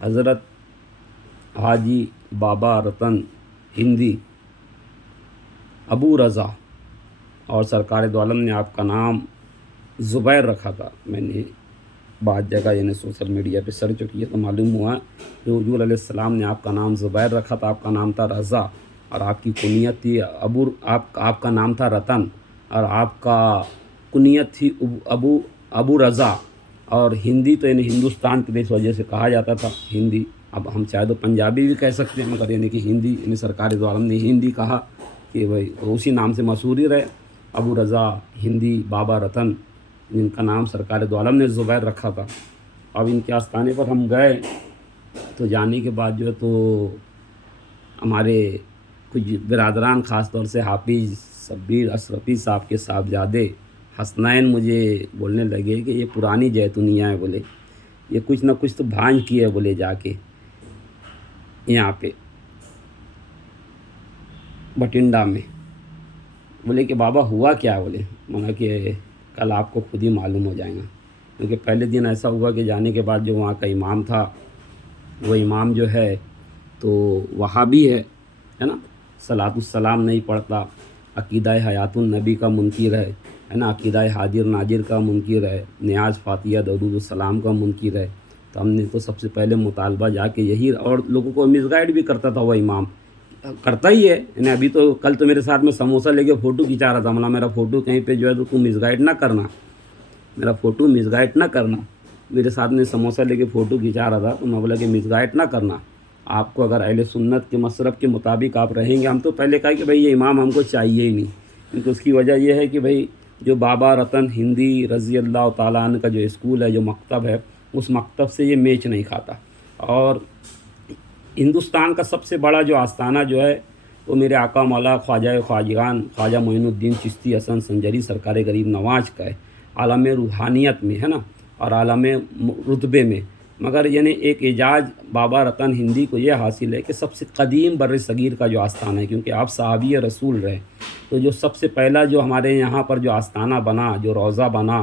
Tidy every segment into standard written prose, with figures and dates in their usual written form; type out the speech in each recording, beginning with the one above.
حضرت حاجی بابا رتن ہندی ابو رضا اور سرکار دو عالم نے آپ کا نام زبیر رکھا تھا۔ میں نے بعض جگہ یعنی سوشل میڈیا پہ سرچ کیا تو معلوم ہوا کہ حضور علیہ السلام نے آپ کا نام زبیر رکھا تھا، آپ کا نام تھا رضا، اور آپ کی کنیت تھی آپ کا نام تھا رتن، اور آپ کا کنیت تھی ابو رضا، اور ہندی تو یعنی ہندوستان کے اس وجہ سے کہا جاتا تھا ہندی۔ اب ہم چاہے تو پنجابی بھی کہہ سکتے ہیں، مگر یعنی کہ ہندی یعنی سرکار دو عالم نے ہندی کہا کہ بھائی اسی نام سے مشہور ہی رہے، ابو رضا ہندی بابا رتن، جن کا نام سرکار دو عالم نے زبیر رکھا تھا۔ اب ان کے آستانے پر ہم گئے تو جانے کے بعد جو ہے تو ہمارے کچھ برادران، خاص طور سے حافظ شبیر اشرفی صاحب کے صاحبزادے حسنین مجھے بولنے لگے کہ یہ پرانی جیتونیاں ہیں، بولے یہ کچھ نہ کچھ تو بھانج کی ہے، بولے جا کے یہاں پہ بٹنڈا میں۔ بولے کہ بابا ہوا کیا؟ بولے مانا کہ کل آپ کو خود ہی معلوم ہو جائے گا، کیونکہ پہلے دن ایسا ہوا کہ جانے کے بعد جو وہاں کا امام تھا، وہ امام جو ہے تو وہابی ہے نا، صلاۃ السلام نہیں پڑھتا، عقیدہ حیات النبی کا منکر ہے نا، عقیدہ حاضر ناظر کا منکر ہے، نیاز فاتحہ درود السلام کا منکر ہے۔ تو ہم نے تو سب سے پہلے مطالبہ جا کے یہی، اور لوگوں کو مس گائیڈ بھی کرتا تھا وہ امام، کرتا ہی ہے یعنی ابھی تو کل تو میرے ساتھ میں سموسہ لے کے فوٹو کھنچا رہا تھا، مطلب میرا فوٹو کہیں پہ جو ہے تو تم مس گائیڈ نہ کرنا، میرا فوٹو مس گائیڈ نہ کرنا۔ میرے ساتھ میں سموسہ لے کے فوٹو کھنچا رہا تھا تو میں بولا کہ مس گائیڈ نہ کرنا، آپ کو اگر اہل سنت کے مشرب کے مطابق آپ رہیں گے، ہم تو پہلے کہا کہ بھائی یہ امام ہم کو چاہیے ہی نہیں، کیونکہ اس کی وجہ یہ ہے کہ بھائی جو بابا رتن ہندی رضی اللہ تعالیٰ عنہ کا جو اسکول ہے، جو مکتب ہے، اس مکتب سے یہ میچ نہیں کھاتا۔ اور ہندوستان کا سب سے بڑا جو آستانہ جو ہے وہ میرے آقا مولا خواجہ خواجگان خواجہ معین الدین چشتی حسن سنجری سرکار غریب نواز کا ہے، عالم روحانیت میں ہے نا، اور عالم رتبے میں۔ مگر یعنی ایک اعجاز بابا رتن ہندی کو یہ حاصل ہے کہ سب سے قدیم بر صغیر کا جو آستانہ ہے، کیونکہ آپ صحابی رسول رہے، تو جو سب سے پہلا جو ہمارے یہاں پر جو آستانہ بنا، جو روضہ بنا،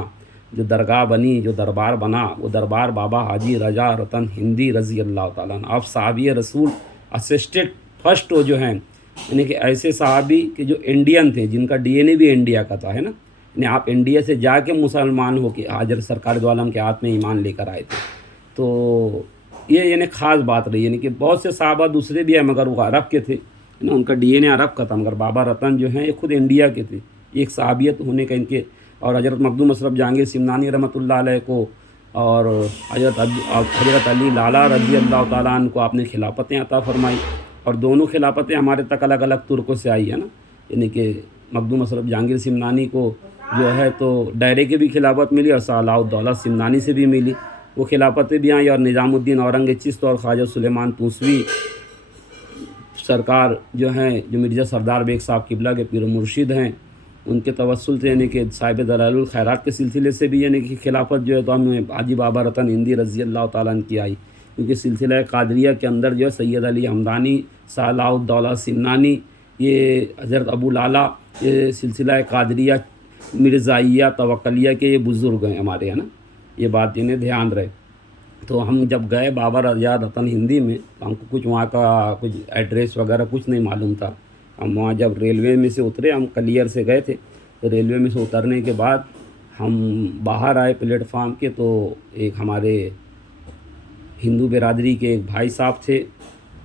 جو درگاہ بنی، جو دربار بنا، وہ دربار بابا حاجی رضا رتن ہندی رضی اللہ تعالیٰ عنہ۔ آپ صحابی رسول اسسٹڈ فرسٹ وہ جو ہیں، یعنی کہ ایسے صحابی کہ جو انڈین تھے، جن کا ڈی این اے بھی انڈیا کا تھا، ہے نا، یعنی آپ انڈیا سے جا کے مسلمان ہو کے حضرت سرکار دو عالم کے ہاتھ میں ایمان لے کر آئے تھے۔ تو یہ یعنی خاص بات رہی، یعنی کہ بہت سے صحابہ دوسرے بھی ہیں مگر وہ عرب کے تھے نا، ان کا ڈی این اے عرب کا تھا، مگر بابا رتن جو ہیں یہ خود انڈیا کے تھے۔ ایک صحابیت ہونے کا ان کے، اور حضرت مخدوم اشرف جہانگیر سمنانی رحمۃ اللہ علیہ کو اور حضرت علی لالا رضی اللہ تعالیٰ عنہ کو آپ نے خلافتیں عطا فرمائی، اور دونوں خلافتیں ہمارے تک الگ الگ ترکوں سے آئی ہے نا، یعنی کہ مخدوم اشرف جہانگیر سمنانی کو جو ہے تو ڈائرے کی بھی خلافت ملی، اور صلاح الدولہ سمنانی سے بھی ملی، وہ خلافتیں بھی آئیں، اور نظام الدین اورنگ چشت اور خواجہ سلیمان توسوی سرکار جو ہیں، جو مرزا سردار بیگ صاحب قبلہ کے پیر و مرشد ہیں، ان کے توسل سے یعنی کہ صاحب دلائل الخیرات کے سلسلے سے بھی یعنی کہ خلافت جو ہے تو ہمیں حاجی بابا رتن ہندی رضی اللہ تعالیٰ عنہ کی آئی، کیونکہ سلسلہ قادریہ کے اندر جو ہے سید علی ہمدانی، صلاح الدولہ سمنانی، یہ حضرت ابو لالا، یہ سلسلہ قادریہ مرزائیہ توکلیہ کے یہ بزرگ ہیں ہمارے، ہے نا، یہ بات انہیں دھیان رہے۔ تو ہم جب گئے بابا رضا رتن ہندی میں تو ہم کو کچھ وہاں کا کچھ ایڈریس وغیرہ کچھ نہیں معلوم تھا۔ ہم وہاں جب ریلوے میں سے اترے، ہم کلیئر سے گئے تھے، تو ریلوے میں سے اترنے کے بعد ہم باہر آئے پلیٹ فارم کے، تو ایک ہمارے ہندو برادری کے ایک بھائی صاحب تھے،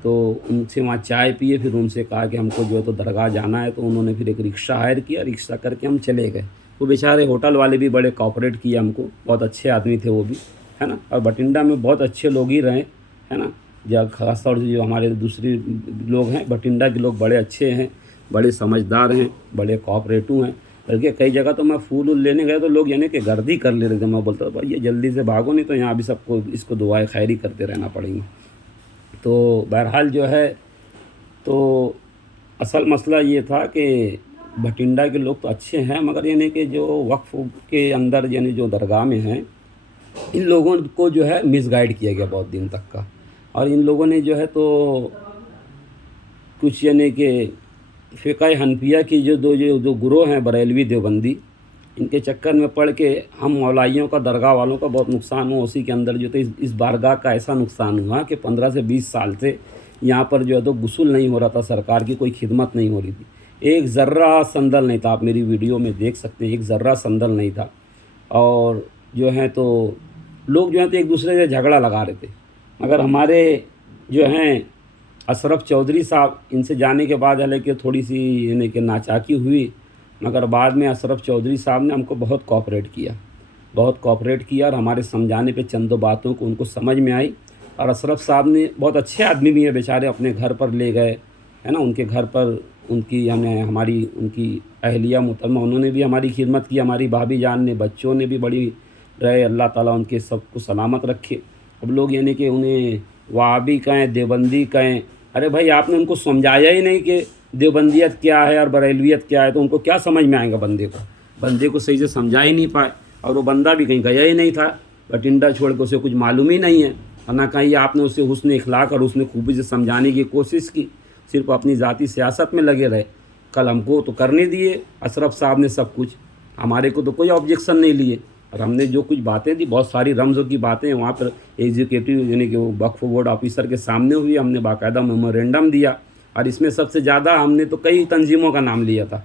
تو ان سے وہاں چائے پیے، پھر ان سے کہا کہ ہم کو جو ہے تو درگاہ جانا ہے، تو انہوں نے پھر ایک رکشہ ہائر کیا، رکشہ کر کے ہم چلے گئے۔ وہ بیچارے ہوٹل والے بھی بڑے کوآپریٹ کیے ہم کو، بہت اچھے آدمی تھے وہ بھی، ہے نا، اور بٹنڈا میں بہت اچھے لوگ ہی رہے، ہے نا، خاص طور سے جو ہمارے دوسرے لوگ ہیں بٹنڈا کے لوگ بڑے اچھے ہیں، بڑے سمجھدار ہیں، بڑے کوآپریٹو ہیں، بلکہ کئی جگہ تو میں پھول لینے گئے تو لوگ یعنی کہ گردی کر لے رہے تھے، میں بولتا تھا بھائی یہ جلدی سے بھاگو نہیں تو یہاں بھی سب کو اس کو دعائے خیری کرتے رہنا پڑیں گے۔ تو بہرحال جو ہے تو اصل مسئلہ یہ تھا کہ بھٹنڈا کے لوگ تو اچھے ہیں، مگر یعنی کہ جو وقف کے اندر یعنی جو درگاہ میں ہیں، ان لوگوں کو جو ہے مس گائیڈ کیا گیا بہت دن تک کا، اور ان لوگوں نے جو ہے تو کچھ یعنی کہ فقہ حنفیہ کی جو دو جو گروہ ہیں بریلوی دیوبندی، ان کے چکر میں پڑ کے ہم مولائیوں کا درگاہ والوں کا بہت نقصان ہوا. اسی کے اندر جو تھے اس بارگاہ کا ایسا نقصان ہوا کہ 15 سے 20 سال سے یہاں پر جو ہے تو غسل نہیں ہو رہا تھا, سرکار کی کوئی خدمت نہیں ہو رہی تھی, ایک ذرہ سندل نہیں تھا. آپ میری ویڈیو میں دیکھ سکتے ہیں, ایک ذرہ سندل نہیں تھا. اور جو ہیں تو لوگ جو ہیں تو ایک دوسرے سے جھگڑا لگا رہے تھے. مگر ہمارے جو ہیں اشرف چودھری صاحب, ان سے جانے کے بعد حالانکہ تھوڑی سی یعنی کہ ناچاکی ہوئی, مگر بعد میں اشرف چودھری صاحب نے ہم کو بہت کوآپریٹ کیا اور ہمارے سمجھانے پہ چند دو باتوں کو ان کو سمجھ میں آئی. اور اشرف صاحب نے بہت اچھے آدمی بھی ہیں بیچارے, اپنے گھر پر لے گئے ہے نا, ان کے گھر پر ان کی اہلیہ محترمہ انہوں نے بھی ہماری خدمت کی, ہماری بھابھی جان نے, بچوں نے بھی بڑی رہے. اللہ تعالیٰ ان کے سب کو سلامت رکھے. اب لوگ یعنی کہ انہیں وہابی کہیں, دیوبندی کہیں, ارے بھائی آپ نے ان کو سمجھایا ہی نہیں کہ دیوبندیت کیا ہے اور بریلویت کیا ہے, تو ان کو کیا سمجھ میں آئے گا. بندے کو صحیح سے سمجھا ہی نہیں پائے, اور وہ بندہ بھی کہیں گیا ہی نہیں تھا, بٹنڈا چھوڑ کے اسے کچھ معلوم ہی نہیں ہے. اور نہ کہیں آپ نے اسے حسن اخلاق اور حسن خوبی سے سمجھانے کی کوشش کی, صرف اپنی ذاتی سیاست میں لگے رہے. کل ہم کو تو کرنے دیے اشرف صاحب نے سب کچھ, ہمارے کو تو کوئی آبجیکشن نہیں لیے. اور ہم نے جو کچھ باتیں دی, بہت ساری رمزوں کی باتیں وہاں پر ایگزیکٹو یعنی کہ وہ وقف بورڈ آفیسر کے سامنے ہوئی. ہم نے باقاعدہ میمورینڈم دیا, اور اس میں سب سے زیادہ ہم نے تو کئی تنظیموں کا نام لیا تھا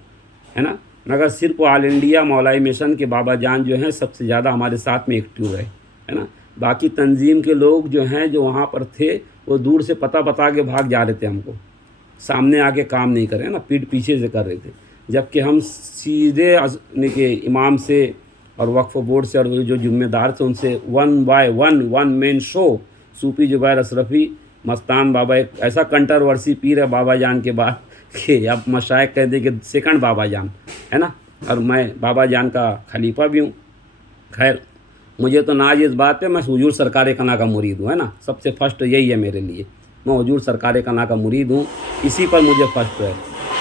ہے نا, مگر صرف آل انڈیا مولائی مشن کے بابا جان جو ہیں سب سے زیادہ ہمارے ساتھ میں ایکٹیو رہے ہے نا. باقی تنظیم کے لوگ جو ہیں جو وہاں پر تھے وہ دور سے پتہ بتا کے بھاگ جا رہے تھے, ہم کو سامنے آ کے کام نہیں کرے نا, پیٹھ پیچھے سے کر رہے تھے. جبکہ ہم سیدھے یعنی کہ امام سے اور وقف بورڈ سے اور جو ذمہ دار تھے ان سے ون مین شو صوفی زبیر اشرفی مستان بابا, ایک ایسا کنٹروورسی پیر ہے بابا جان کے بعد کہ اب مشائخ کہتے کہ سیکنڈ بابا جان ہے نا, اور میں بابا جان کا خلیفہ بھی ہوں. خیر مجھے تو ناز اس بات پہ, میں حضور سرکار کنا کا مرید ہوں ہے نا, سب سے فرسٹ یہی ہے میرے لیے, میں حضور سرکار کنا کا مرید ہوں, اسی پر مجھے فرسٹ ہے.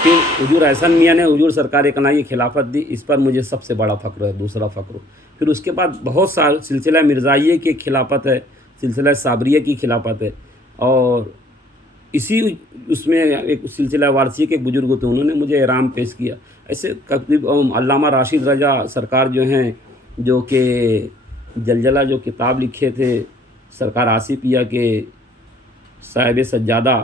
پھر حضور احسن میاں نے حضور سرکار کنا کی خلافت دی, اس پر مجھے سب سے بڑا فخر ہے, دوسرا فخر. پھر اس کے بعد بہت سارے سلسلہ مرزائیہ کی خلافت ہے, سلسلہ صابریہ کی خلافت ہے, اور اسی اس میں ایک سلسلہ وارثیہ کے ایک بزرگ تھے, انہوں نے مجھے احرام پیش کیا. ایسے علامہ راشد رضا سرکار جو ہیں, جو کہ جلجلہ جو کتاب لکھے تھے سرکار آصفیہ کے صاحب سجادہ,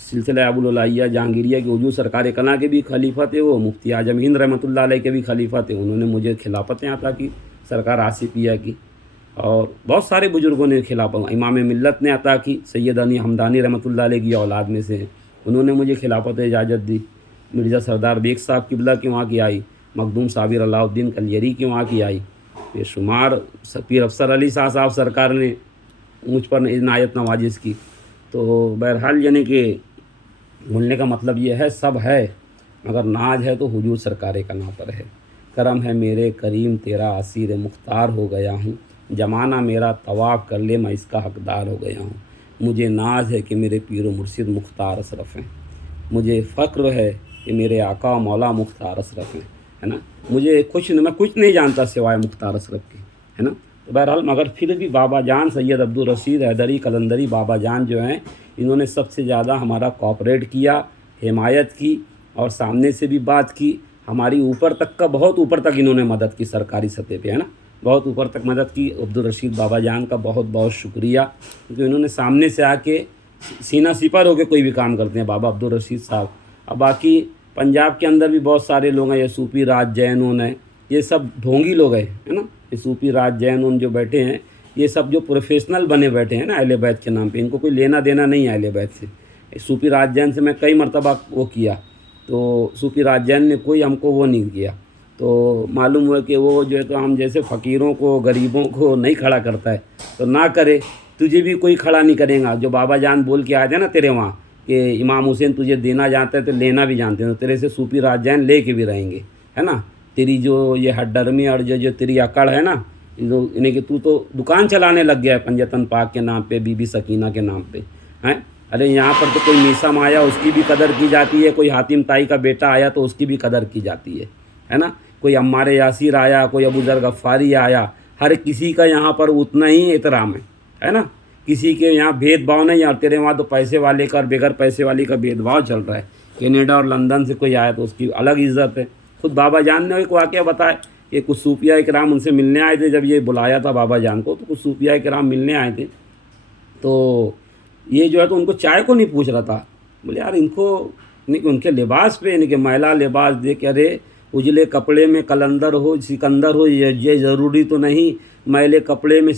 سلسلہ ابوالعالیہ جہانگیریہ کے حضور سرکار کنا کے بھی خلیفہ تھے, وہ مفتی اعظم ہند رحمۃ اللہ علیہ کے بھی خلیفہ تھے. انہوں نے مجھے خلافتیں عطا کی سرکار آصفیہ کی, اور بہت سارے بزرگوں نے خلافت, امام ملت نے عطا کی, سید علی حمدانی رحمۃ اللہ علیہ کی اولاد میں سے انہوں نے مجھے خلافت اجازت دی. مرزا سردار بیگ صاحب قبلہ کی وہاں کی آئی, مخدوم صابر علاء الدین کلیری کی وہاں کی آئی, بے شمار پیر افسر علی صاحب سرکار نے مجھ پر عنایت نوازش کی. تو بہرحال یعنی کہ بولنے کا مطلب یہ ہے, سب ہے مگر ناز ہے تو حضور سرکار کنا پر ہے. کرم ہے میرے کریم تیرا اسیر مختار ہو گیا ہوں, زمانہ میرا طواف کر لے میں اس کا حقدار ہو گیا ہوں. مجھے ناز ہے کہ میرے پیر و مرشد مختار اشرف ہیں, مجھے فخر ہے کہ میرے آقا و مولا مختار اشرف ہیں ہے نا. مجھے میں کچھ نہیں جانتا سوائے مختار اشرف کے ہے نا. تو بہرحال مگر پھر بھی بابا جان سید عبدالرشید حیدری قلندری بابا جان جو ہیں, انہوں نے سب سے زیادہ ہمارا کوآپریٹ کیا, حمایت کی, اور سامنے سے بھی بات کی. ہماری اوپر تک کا بہت اوپر تک انہوں نے مدد کی سرکاری سطح پہ ہے نا, بہت اوپر تک مدد کی. عبدالرشید بابا جان کا بہت بہت شکریہ, کیونکہ انہوں نے سامنے سے آ کے سینہ سپر ہو کے کوئی بھی کام کرتے ہیں بابا عبدالرشید صاحب. اب باقی پنجاب کے اندر بھی بہت سارے لوگ ہیں, یہ صوفی راج جین ہیں, یہ سب ڈھونگی لوگ ہیں ہے نا. یہ صوفی راج جین جو بیٹھے ہیں, یہ سب جو پروفیشنل بنے بیٹھے ہیں نا اہل بیت کے نام پہ, ان کو کوئی لینا دینا نہیں ہے اہل بیت سے. صوفی راج جین سے میں کئی مرتبہ وہ کیا, تو صوفی راج جین نے کوئی ہم کو وہ نہیں کیا. تو معلوم ہوا کہ وہ جو ہے تو ہم جیسے فقیروں کو غریبوں کو نہیں کھڑا کرتا ہے, تو نہ کرے, تجھے بھی کوئی کھڑا نہیں کرے گا. جو بابا جان بول کے آئے تھے نا تیرے وہاں کہ امام حسین تجھے دینا جانتا ہے تو لینا بھی جانتے ہیں, تو تیرے سے صوفی راج جین لے کے بھی رہیں گے ہے نا. تیری جو یہ ہڈرمی اور جو تیری اکڑ ہے نا, یعنی کہ تو دکان چلانے لگ گیا ہے پنجتن پاک کے نام پہ, بی بی سکینہ کے نام پہ ہیں. ارے یہاں پر تو کوئی میسم آیا اس کی بھی قدر کی جاتی ہے, کوئی حاتم طائی کا بیٹا آیا تو اس کی بھی قدر کی جاتی ہے نا. کوئی عمار یاسر آیا, کوئی ابو ذر غفاری آیا, ہر کسی کا یہاں پر اتنا ہی احترام ہے نا. کسی کے یہاں بھید بھاؤ نہیں, اور تیرے وہاں تو پیسے والے کا اور بغیر پیسے والے کا بھید بھاؤ چل رہا ہے. کینیڈا اور لندن سے کوئی آیا تو اس کی الگ عزت ہے. خود بابا جان نے ایک واقعہ بتایا کہ کچھ صوفیہ کرام ان سے ملنے آئے تھے جب یہ بلایا تھا بابا جان کو، تو کچھ صوفیہ کرام ملنے آئے تھے، تو یہ جو ہے تو ان کو چائے کو نہیں پوچھ رہا تھا. بولے یار ان کو ان کے لباس پہ کہ میلا لباس دے کے، ارے اجلے کپڑے میں کلندر ہو سکندر ہو، یہ ضروری تو نہیں. میلے کپڑے میں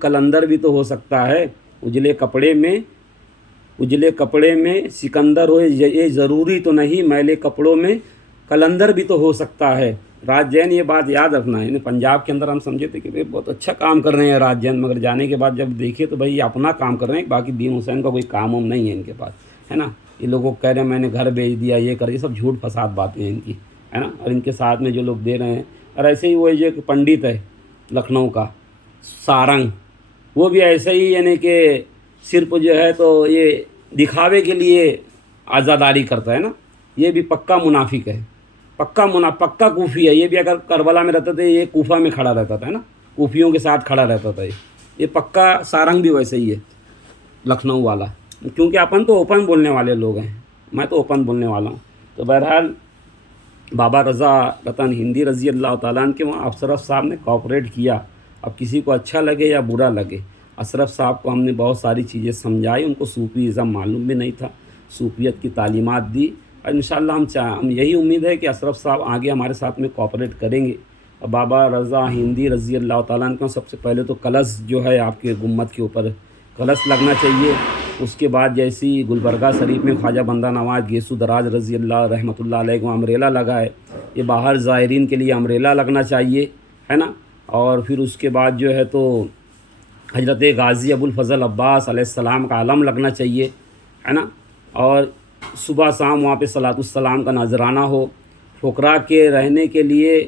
کلندر بھی تو ہو سکتا ہے. اجلے کپڑے میں سکندر ہو، یہ ضروری تو نہیں. میلے کپڑوں میں کلندر بھی تو ہو سکتا ہے. راج جین یہ بات یاد رکھنا ہے. پنجاب کے اندر ہم سمجھے تھے کہ بھائی بہت اچھا کام کر رہے ہیں راج جین، مگر جانے کے بعد جب دیکھے تو بھائی یہ اپنا کام کر رہے ہیں، باقی دین حسین کا کوئی کام نہیں ہے ان کے پاس، ہے نا. یہ لوگوں کو کہہ رہے ہیں میں نے گھر بیچ دیا، یہ کر، یہ سب جھوٹ فساد باتیں ہیں ان کی، ہے نا. اور ان کے ساتھ میں جو لوگ دے رہے ہیں، اور ایسے ہی وہ جو ایک پنڈت ہے لکھنؤ کا سارنگ، وہ بھی ایسے ہی یعنی کہ صرف جو ہے تو یہ دکھاوے کے لیے عزاداری کرتا ہے نا. یہ بھی پکا منافق ہے، پکا کوفی ہے. یہ بھی اگر کربلا میں رہتا تھا یہ کوفہ میں کھڑا رہتا تھا، ہے نا، کوفیوں کے ساتھ کھڑا رہتا تھا. یہ پکا سارنگ بھی ویسے ہی ہے لکھنؤ والا، کیونکہ اپن تو اوپن بولنے والے لوگ ہیں، میں تو اوپن بولنے والا ہوں. تو بہرحال بابا رضا رتن ہندی رضی اللہ تعالیٰ عنہ کے وہاں اشرف صاحب نے کوآپریٹ کیا. اب کسی کو اچھا لگے یا برا لگے، اشرف صاحب کو ہم نے بہت ساری چیزیں سمجھائی. ان کو صوفیزم معلوم بھی نہیں تھا، صوفیت کی تعلیمات دی، اور انشاءاللہ ہم یہی امید ہے کہ اشرف صاحب آگے ہمارے ساتھ میں کوآپریٹ کریں گے. اور بابا رضا ہندی رضی اللہ تعالیٰ عنہ کو سب سے پہلے تو کلش جو ہے آپ کے گنبد کے اوپر کلش لگنا چاہیے. اس کے بعد جیسی گلبرگہ شریف میں خواجہ بندہ نواز گیسو دراز رضی اللہ رحمۃ اللہ علیہ کو امبریلا لگا ہے، یہ باہر زائرین کے لیے امبریلا لگنا چاہیے، ہے نا. اور پھر اس کے بعد جو ہے تو حضرت غازی ابو الفضل عباس علیہ السلام کا علم لگنا چاہیے، ہے نا. اور صبح شام وہاں پہ صلاۃ السلام کا نذرانہ ہو. فقراء کے رہنے کے لیے،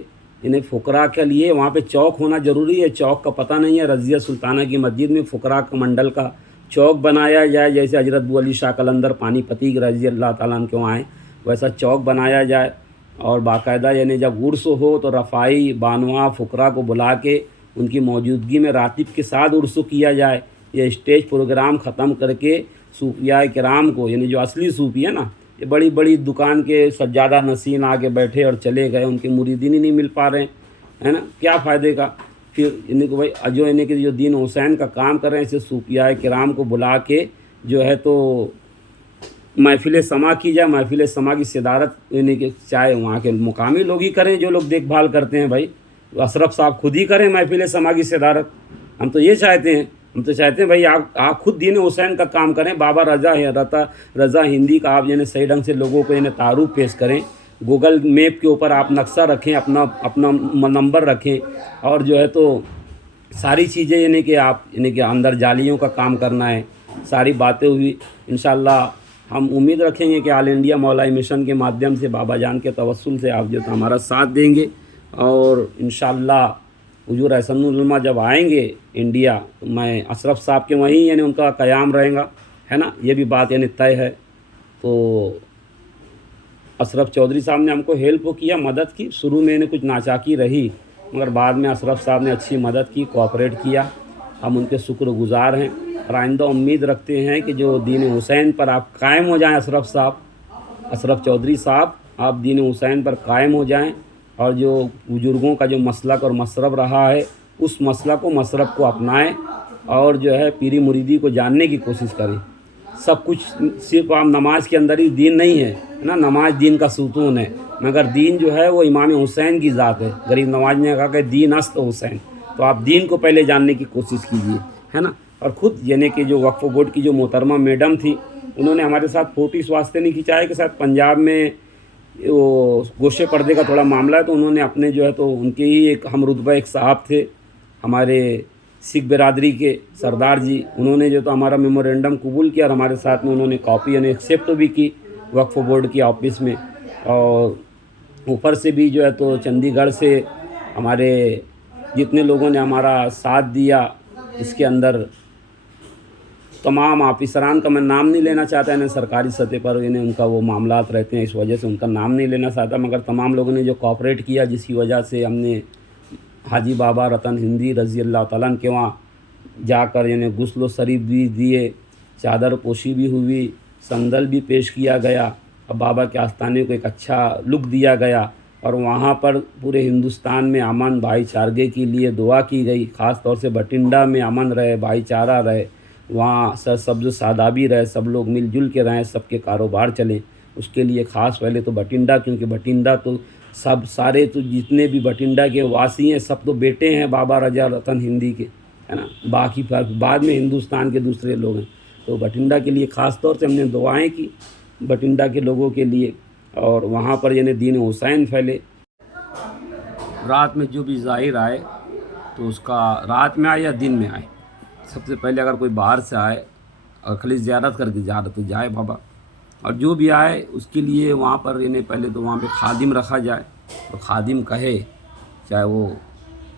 یعنی فقراء کے لیے وہاں پہ چوک ہونا ضروری ہے. چوک کا پتہ نہیں ہے، رضیہ سلطانہ کی مسجد میں فقراء کا منڈل کا چوک بنایا جائے، جیسے حضرت ابو علی شاہ قلندر پانی پتی رضی اللہ تعالیٰ عنہ کے وہاں آئے ویسا چوک بنایا جائے. اور باقاعدہ یعنی جب عرس ہو تو رفائی بانواں فقراء کو بلا کے ان کی موجودگی میں راتب کے ساتھ عرس کیا جائے. یہ اسٹیج پروگرام ختم کر کے صوفیاء کرام کو، یعنی جو اصلی صوفی ہے نا، یہ بڑی بڑی دکان کے سجادہ نشین آ کے بیٹھے اور چلے گئے، ان کے مریدین ہی نہیں مل پا رہے ہیں، ہے نا، کیا فائدے کا. پھر یعنی کہ بھائی جو دین حسین کا کام کر رہے ہیں، اسے صوفیاء کرام کو بلا کے جو ہے تو محفل سما کی جائے. محفل سما کی صدارت یعنی کہ چاہے وہاں کے مقامی لوگ ہی کریں، جو لوگ دیکھ بھال کرتے ہیں، بھائی اشرف صاحب خود ہی کریں محفل سما کی صدارت. ہم تو یہ چاہتے ہیں، بھائی آپ خود دین حسین کا کام کریں. بابا رضا ہندی کا آپ یعنی صحیح ڈھنگ سے لوگوں کو یعنی تعارف پیش کریں. گوگل میپ کے اوپر آپ نقشہ رکھیں، اپنا نمبر رکھیں، اور جو ہے تو ساری چیزیں یعنی کہ آپ یعنی کہ اندر جالیوں کا کام کرنا ہے. ساری باتیں ہوئی. انشاءاللہ ہم امید رکھیں گے کہ آل انڈیا مولائی مشن کے مادھیم سے بابا جان کے توسل سے آپ جو تو ہمارا ساتھ دیں گے. اور انشاءاللہ حضور احسن العلماء جب آئیں گے انڈیا تو میں اشرف صاحب کے وہیں یعنی ان کا قیام رہے گا، ہے نا. یہ بھی بات یعنی طے ہے. تو اشرف چودھری صاحب نے ہم کو ہیلپ کیا، مدد کی. شروع میں کچھ ناچاکی رہی، مگر بعد میں اشرف صاحب نے اچھی مدد کی، کوآپریٹ کیا. ہم ان کے شکر گزار ہیں، اور آئندہ امید رکھتے ہیں کہ جو دین حسین پر آپ قائم ہو جائیں. اشرف چودھری صاحب آپ دین حسین پر قائم ہو جائیں، اور جو بزرگوں کا جو مسلک اور مشرب رہا ہے اس مسلک و مشرب کو اپنائیں، اور جو ہے پیری مریدی کو جاننے کی کوشش کریں. سب کچھ صرف آپ نماز کے اندر ہی دین نہیں ہے نا، نماز دین کا ستون ہے، مگر دین جو ہے وہ امام حسین کی ذات ہے. غریب نواز نے کہا کہ دین است حسین، تو آپ دین کو پہلے جاننے کی کوشش کیجیے، ہے نا. اور خود یعنی کہ جو وقف بورڈ کی جو محترمہ میڈم تھی، انہوں نے ہمارے ساتھ فوٹو اس واسطے نہیں کھینچایا کہ ساتھ پنجاب میں وہ گوشے پردے کا تھوڑا معاملہ ہے، تو انہوں نے اپنے جو ہے تو ان کے ہی ایک ہم رتبہ ایک صاحب تھے ہمارے سکھ برادری کے سردار جی، انہوں نے جو تو ہمارا میمورینڈم قبول کیا، اور ہمارے ساتھ میں انہوں نے کاپی یعنی ایکسیپٹ بھی کی وقف بورڈ کی آفس میں. اور اوپر سے بھی جو ہے تو چندی گڑھ سے ہمارے جتنے لوگوں نے ہمارا ساتھ دیا، اس کے اندر تمام آفیسران کا میں نام نہیں لینا چاہتا، یعنی سرکاری سطح پر یعنی ان کا وہ معاملات رہتے ہیں، اس وجہ سے ان کا نام نہیں لینا چاہتا، مگر تمام لوگوں نے جو کوآپریٹ کیا، جس کی وجہ سے ہم نے حاجی بابا رتن ہندی رضی اللہ تعالیٰ عنہ کے وہاں جا کر یعنی غسل و شریف بھی دیے، چادر پوشی بھی ہوئی، سندل بھی پیش کیا گیا، اور بابا کے آستانے کو ایک اچھا لک دیا گیا. اور وہاں پر پورے ہندوستان میں امن بھائی چارگی کے لیے دعا کی گئی. خاص طور سے بٹھنڈا میں امن رہے، بھائی چارہ رہے، وہاں سرسبز و سادابی رہے، سب لوگ مل جل کے رہیں، سب کے کاروبار چلیں. اس کے لیے خاص پہلے تو بٹھنڈا، کیونکہ بٹھنڈا تو سارے تو جتنے بھی بٹھنڈا کے واسی ہیں سب تو بیٹے ہیں بابا رجا رتن ہندی کے، ہے نا. باقی بعد میں ہندوستان کے دوسرے لوگ ہیں. تو بٹھنڈا کے لیے خاص طور سے ہم نے دعائیں کی بٹھنڈا کے لوگوں کے لیے، اور وہاں پر یعنی دین حسین پھیلے. رات میں جو بھی ظاہر آئے تو اس کا رات میں آئے یا دن میں آئے، سب سے پہلے اگر کوئی باہر سے آئے اور خالی زیارت کر کے جا رہا تو جائے بابا. اور جو بھی آئے اس کے لیے وہاں پر یعنی پہلے تو وہاں پہ خادم رکھا جائے، اور خادم کہے چاہے وہ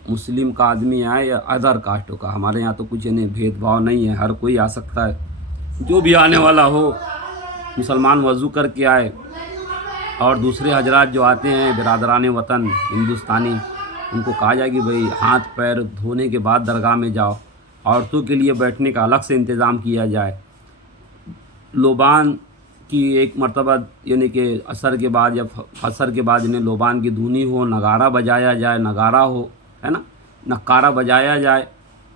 مسلم کا آدمی آئے یا ادر کاسٹ کا. ہمارے یہاں تو کچھ یعنی بھید بھاؤ نہیں ہے، ہر کوئی آ سکتا ہے. جو بھی آنے والا ہو مسلمان وضو کر کے آئے. اور دوسرے حضرات جو آتے ہیں برادران وطن ہندوستانی، ان کو کہا جائے کہ بھئی ہاتھ پیر دھونے کے بعد درگاہ میں جاؤ. عورتوں کے لیے بیٹھنے کا الگ سے انتظام کیا جائے. لوبان کی ایک مرتبہ یعنی کہ عصر کے بعد یا عصر کے بعد انہیں لوبان کی دھنی ہو، نگارہ بجایا جائے، نگارہ ہو، ہے نا، نقارہ بجایا جائے.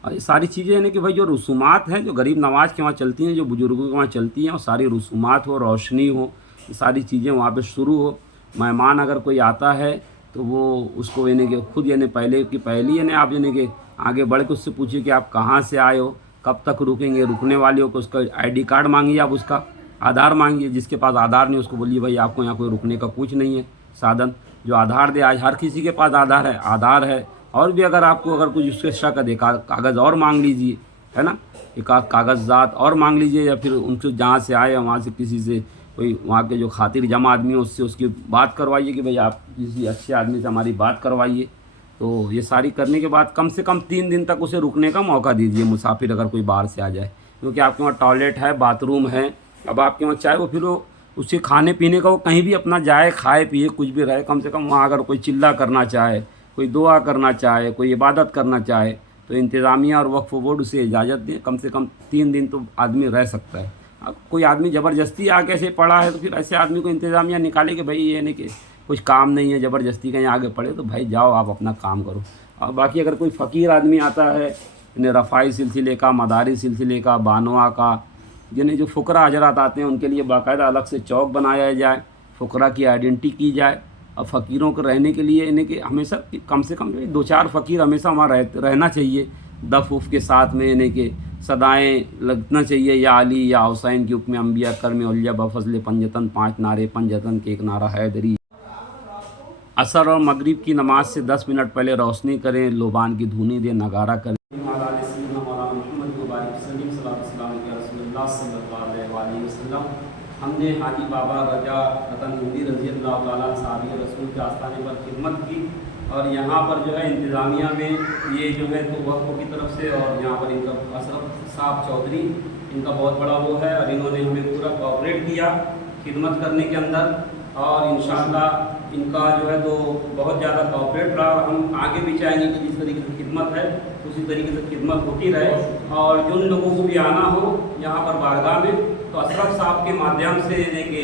اور یہ ساری چیزیں یعنی کہ بھائی جو رسومات ہیں جو غریب نواز کے وہاں چلتی ہیں، جو بزرگوں کے وہاں چلتی ہیں، وہ ساری رسومات ہو، روشنی ہو، یہ ساری چیزیں وہاں پہ شروع ہو. مہمان اگر کوئی آتا ہے تو وہ اس کو یعنی کہ خود یعنی پہلے کی پہلی یعنی آپ یعنی کہ آگے بڑھ کے اس سے پوچھیے کہ آپ کہاں سے آئے ہو، کب تک رکیں گے. رکنے والے ہو کو اس کا ID کارڈ مانگیے، آپ اس کا آدھار مانگیے. جس کے پاس آدھار نہیں اس کو بولیے بھائی آپ کو یہاں کوئی رکنے کا کچھ نہیں ہے سادھن. جو آدھار دے، آج ہر کسی کے پاس آدھار ہے. اور بھی اگر آپ کو اگر کچھ اس کے شک ہے کاغذ اور مانگ لیجیے، ہے نا، ایک کاغذات اور مانگ لیجیے. یا پھر ان سے جہاں سے آئے وہاں سے کسی سے کوئی وہاں کے جو خاطر جمع آدمی ہے اس کی بات کروائیے کہ بھئی آپ کسی اچھے آدمی سے ہماری بات کروائیے. تو یہ ساری کرنے کے بعد کم سے کم 3 دن تک اسے رکنے کا موقع دیجیے، مسافر اگر کوئی باہر سے آ جائے. کیونکہ آپ کے وہاں ٹوائلٹ ہے، باتھ روم ہے. اب آپ کے وہاں چاہے وہ پھر وہ اس کے کھانے پینے کا وہ کہیں بھی اپنا جائے، کھائے پیے کچھ بھی رہے، کم سے کم وہاں اگر کوئی چلہ کرنا چاہے، کوئی دعا کرنا چاہے، کوئی عبادت کرنا چاہے تو انتظامیہ اور وقف بورڈ اسے اجازت دیں. کم سے کم 3 دن تو آدمی رہ سکتا ہے. اب کوئی آدمی زبردستی آ کے ایسے پڑا ہے تو پھر ایسے آدمی کو انتظامیہ نکالے کہ بھائی یہ نہیں کہ کچھ کام نہیں ہے، زبردستی کہیں آگے پڑے تو بھائی جاؤ آپ اپنا کام کرو. اور باقی اگر کوئی فقیر آدمی آتا ہے یعنی رفاعی سلسلے کا، مداری سلسلے کا، بانوا کا، یعنی جو فقراء حضرات آتے ہیں ان کے لیے باقاعدہ الگ سے چوک بنایا جائے، فقراء کی آئیڈینٹی کی جائے. اور فقیروں کو رہنے کے لیے یعنی کہ ہمیشہ کم سے کم 2-4 فقیر ہمیشہ وہاں رہنا چاہیے. دف اف کے ساتھ میں یعنی کہ صدائیں لگنا چاہیے، یا علی یا حسین کی حکم انبیاء کرم اولیاء بفضل پنجتن، 5 نعرے پنجتن کے ایک نعرہ حیدری. عصر اور مغرب کی نماز سے 10 منٹ پہلے روشنی کریں، لوبان کی دھنی دیں، نگارہ کریں. ہم نے حاجی بابا رجا رتن ہندی رضی اللہ تعالیٰ صحابی رسول کے آستانے پر خدمت کی. اور یہاں پر جو ہے انتظامیہ میں یہ جو ہے تو وقف کی طرف سے، اور یہاں پر ان کا اشرف صاحب چودھری ان کا بہت بڑا وہ ہے، اور انہوں نے ہمیں پورا کوآپریٹ کیا خدمت کرنے کے اندر. اور انشاءاللہ ان کا جو ہے تو بہت زیادہ کوآپریٹ رہا. ہم آگے بھی چاہیں گے کہ جس طریقے سے خدمت ہے اسی طریقے سے خدمت ہوتی رہے. اور جن لوگوں کو بھی آنا ہو یہاں پر بارگاہ میں تو اشرف صاحب کے مادھیم سے یعنی کہ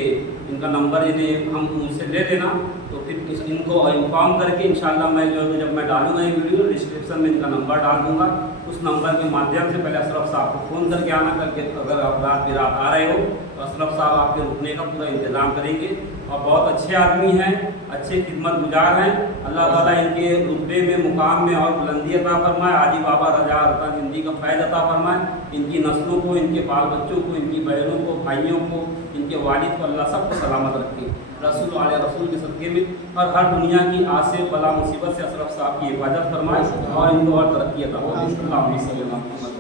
ان کا نمبر یعنی ہم ان سے لے لینا، تو پھر ان کو انفارم کر کے انشاءاللہ میں جو ہے جب میں ڈالوں گا یہ ویڈیو ڈسکرپشن میں ان کا نمبر ڈال دوں گا. اس نمبر کے مادھیم سے پہلے اشرف صاحب کو فون کر کے آنا، کر کے اگر آپ رات آ رہے ہو تو اشرف صاحب آپ کے رکنے کا پورا انتظام کریں گے. اور بہت اچھے آدمی ہیں، اچھے خدمت گزار ہیں. اللہ تعالیٰ ان کے رتبے میں، مقام میں اور بلندی عطا فرمائے. حاجی بابا رجا رتن ہندی کا فیض عطا فرمائے. ان کی نسلوں کو، ان کے بال بچوں کو، ان کی بہنوں کو، بھائیوں کو، ان کے والد کو اللہ سب کو سلامت رکھے رسول علیہ رسول کے صدقے میں. اور ہر دنیا کی آصف بلا مصیبت سے اشرف صاحب کی حفاظت فرمائے اور ان کو اور ترقی عطا فرمائے. اللہ علیہ وسلم.